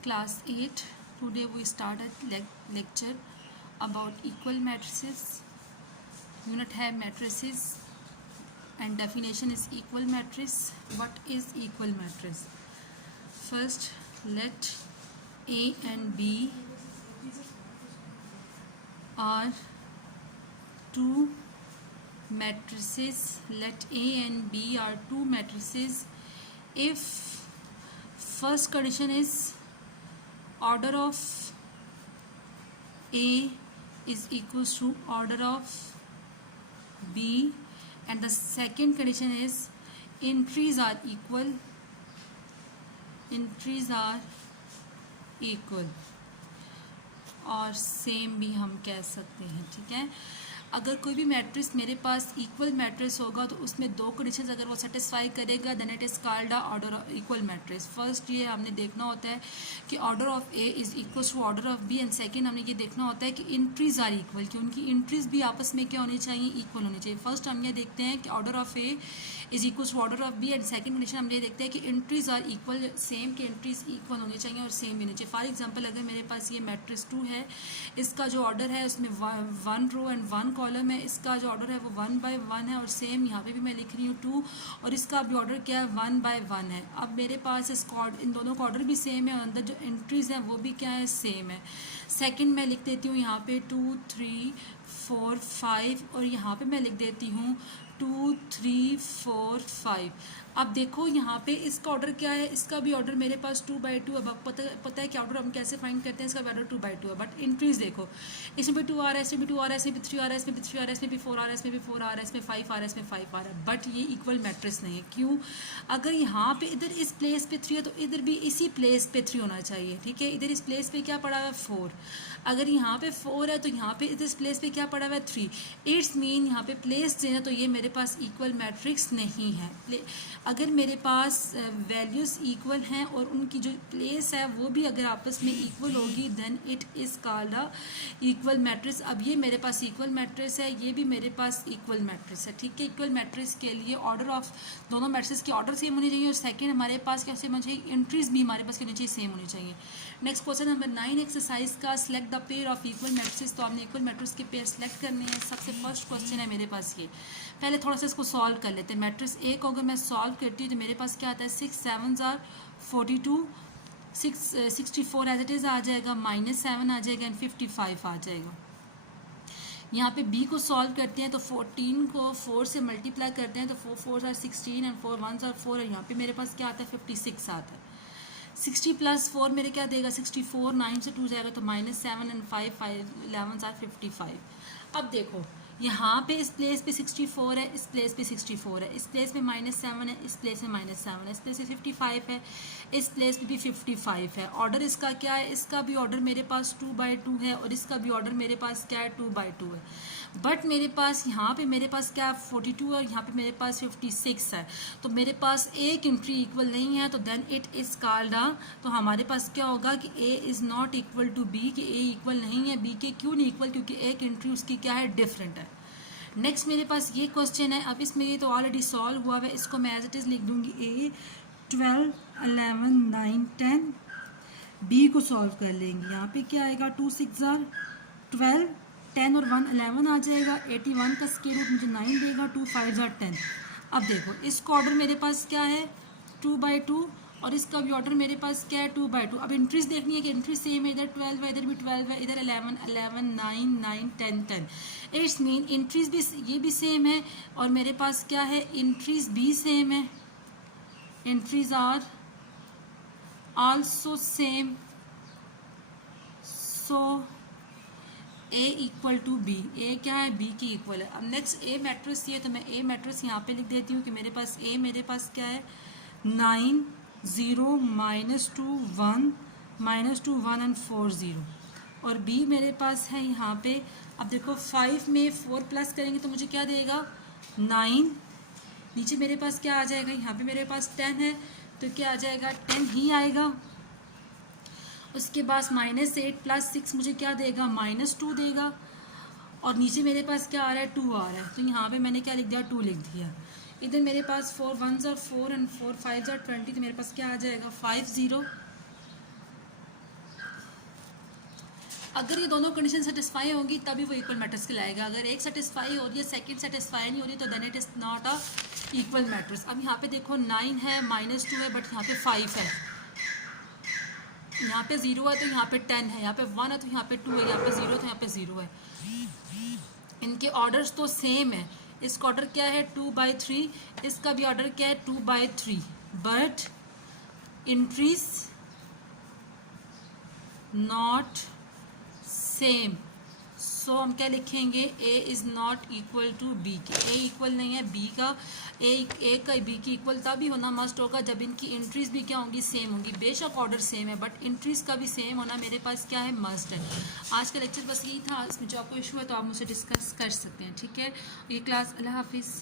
Class 8. Today we start a lecture about equal matrices. Unit है matrices and definition is equal matrix. What is equal matrix? First, let A and B are two matrices. Let A and B are two matrices if first condition is order of A is equals to order of B, and the second condition is entries are equal. entries are equal और same भी हम कह सकते हैं. ठीक है, अगर कोई भी मैट्रिक्स मेरे पास इक्वल मैट्रिक्स होगा तो उसमें दो कंडीशंस अगर वो सेटिस्फाई करेगा then it is called a order of equal matrix. First ये हमने देखना होता है कि order of A is equal to order of B, and second हमने ये देखना होता है कि इंट्रीज आर इक्वल, कि उनकी इंट्रीज भी आपस में क्या होनी चाहिए, इक्वल होनी चाहिए. फर्स्ट हम ये देखते हैं कि order of A is equal to order of B, and second condition हम ये देखते हैं कि इंट्रीज आर इक्वल, सेम के इंट्रीज इक्वल होनी चाहिए और सेम भी होनी चाहिए. फॉर एग्जांपल अगर मेरे पास ये मैट्रिक्स 2 है, इसका जो ऑर्डर है उसमें 1 रो एंड 1 कॉलम है, इसका जो ऑर्डर है वो 1 by 1 है, और सेम यहाँ पे भी मैं लिख रही हूँ 2, और इसका भी ऑर्डर क्या है 1 by 1 है. अब मेरे पास इन दोनों का ऑर्डर भी सेम है और अंदर जो एंट्रीज हैं वो भी क्या है, सेम है. सेकंड मैं लिख देती हूँ यहाँ पे 2 3 4 5, और यहाँ पे मैं लिख देती हूँ 2 3 4 5. अब देखो यहाँ पे इसका ऑर्डर क्या है, इसका भी ऑर्डर मेरे पास 2 by 2. अब पता है कि ऑर्डर हम कैसे फाइंड करते हैं, इसका भी ऑर्डर 2 by 2 है. बट इंट्रीज देखो, इसमें भी 2 आ रहा है, इसमें भी 2 आ रहा है, इसमें भी 3 आ रहा है, इसमें भी 3 आ रहा है, इसमें भी 4 आ रहा है, इसमें भी 4 आ रहा है, इसमें 5 आ रहा है, इसमें 5 आ रहा है. बट ये इक्वल मैट्रिक्स नहीं है. क्यों? अगर यहाँ पे इधर इस प्लेस पे 3 है तो इधर भी इसी प्लेस पे 3 होना चाहिए. ठीक है, इधर इस प्लेस पे क्या पड़ा हुआ है 4. अगर यहाँ पे 4 है तो यहाँ पे इस प्लेस पे क्या पड़ा हुआ है 3. इट्स मीन यहाँ पे प्लेस देना, तो ये मेरे पास इक्वल मैट्रिक्स नहीं है. अगर मेरे पास वैल्यूज इक्वल हैं और उनकी जो प्लेस है वो भी अगर आपस में इक्वल होगी then it is called a equal matrix. अब ये मेरे पास इक्वल मैट्रिक्स है, ये भी मेरे पास इक्वल मैट्रिक्स है. ठीक है, इक्वल मैट्रिक्स के लिए ऑर्डर ऑफ दोनों मैट्रिक्स की ऑर्डर सेम होनी चाहिए, और सेकंड हमारे पास क्या सेम होनी चाहिए, एंट्रीज भी हमारे पास क्या होनी चाहिए, सेम होनी चाहिए. नेक्स्ट क्वेश्चन नंबर 9 एक्सरसाइज का, select the pair of equal matrix. तो आपने इक्वल मैट्रिक्स के पेयर सेलेक्ट करने हैं. सबसे फर्स्ट क्वेश्चन है मेरे पास ये. पहले थोड़ा सा इसको सॉल्व कर लेते हैं. मैट्रिक्स ए को अगर मैं सॉल्व करती हूँ तो मेरे पास क्या आता है, 6 7s are 42, 64 as it is आ जाएगा, -7 आ जाएगा, एंड 55 आ जाएगा. यहाँ पे बी को सॉल्व करते हैं तो 14 को 4 से मल्टीप्लाई करते हैं तो 4 4s are 16 and 4 1s are 4, और यहाँ पे मेरे पास क्या आता है 56 आता है. 60 + 4 मेरे क्या देगा 64, 9 से 2 जाएगा तो -7 एंड 5 11s are 55. अब देखो यहाँ पे इस प्लेस पे 64 है, इस प्लेस पे 64 है, इस प्लेस में -7 है, इस प्लेस में -7 है, इस प्लेस में 55 है, इस प्लेस पे भी 55 है. ऑर्डर इसका क्या है, इसका भी ऑर्डर मेरे पास 2 by 2 है, और इसका भी ऑर्डर मेरे पास क्या है 2 by 2 है. बट मेरे पास यहाँ पे मेरे पास क्या 42 है, और यहाँ पे मेरे पास 56 है. तो मेरे पास एक एंट्री इक्वल नहीं है, तो then it is called a, तो हमारे पास क्या होगा कि A is not equal to B, कि ए इक्वल नहीं है बी के. क्यों नहीं इक्वल? क्योंकि एक एंट्री उसकी क्या है, डिफरेंट है. नेक्स्ट मेरे पास ये क्वेश्चन है. अब इसमें ये तो ऑलरेडी सॉल्व हुआ है, इसको मैं एज इट इज़ लिख दूंगी. ए 12 11 9 10. बी को सॉल्व कर लेंगे. यहाँ पे क्या आएगा, 2 6 are 12, 10 और 1 11 आ जाएगा. 81 का स्क्वायर रूट मुझे 9 देगा. 2 5s are 10. अब देखो इसका ऑर्डर मेरे पास क्या है 2 by 2, और इसका भी ऑर्डर मेरे पास क्या है 2 by 2. अब इंट्रीज देखनी है कि इंट्रीज सेम है, इधर 12 है, इधर भी 12 है, इधर 11 11 9 9 10 10. इट्स मीन इंट्रीज भी ये भी सेम है, और मेरे पास क्या है इंट्रीज भी सेम है. Entries are also same. So A equal to B. A क्या है, बी की इक्वल है. अब नेक्स्ट ए मैट्रिक्स ये, तो मैं ए मैट्रिक्स यहाँ पे लिख देती हूँ कि मेरे पास ए मेरे पास क्या है 9 0 -2 1 -2 1 एंड 4 0, और बी मेरे पास है यहाँ पे. अब देखो 5 में 4 प्लस करेंगे तो मुझे क्या देगा 9. नीचे मेरे पास क्या आ जाएगा, यहाँ पे मेरे पास 10 है तो क्या आ जाएगा 10 ही आएगा. उसके बाद -8 + 6 मुझे क्या देगा -2 देगा, और नीचे मेरे पास क्या आ रहा है 2 आ रहा है, तो यहाँ पे मैंने क्या लिख दिया 2 लिख दिया. इधर मेरे पास 4 1s are 4 and 4 5s are 20, तो मेरे पास क्या आ जाएगा 5 0. अगर ये दोनों कंडीशन सेटिस्फाई होंगी तभी वो इक्वल मैट्रिक्स कहलाएगा। अगर एक सेटिस्फाई हो रही है, सेकंड सेटिस्फाई नहीं हो रही, तो then it is not a equal matrix. अब यहाँ पे देखो 9 है, -2 है, बट यहाँ पे 5 है, यहाँ पे 0 है तो यहाँ पे 10 है, यहाँ पे 1 है तो यहाँ पे 2 है, यहाँ पे 0 है तो यहाँ पे 0 है। इनके ऑर्डर्स तो सेम है। इसका ऑर्डर क्या है 2/3, इसका भी ऑर्डर क्या है 2/3, but entries not same. So हम क्या लिखेंगे, A is not equal to B के। ए इक्वल नहीं है बी का, ए का बी की इक्वल तभी होना मस्ट होगा जब इनकी इंट्रीज भी क्या होंगी, सेम होंगी। बेशक ऑर्डर सेम है बट इंट्रीज का भी सेम होना मेरे पास क्या है, मस्ट है। आज का लेक्चर बस यही था। इसमें जो आपको इशू है तो आप मुझसे डिस्कस कर सकते हैं, ठीक है। ये क्लास, अल्लाह हाफिज़।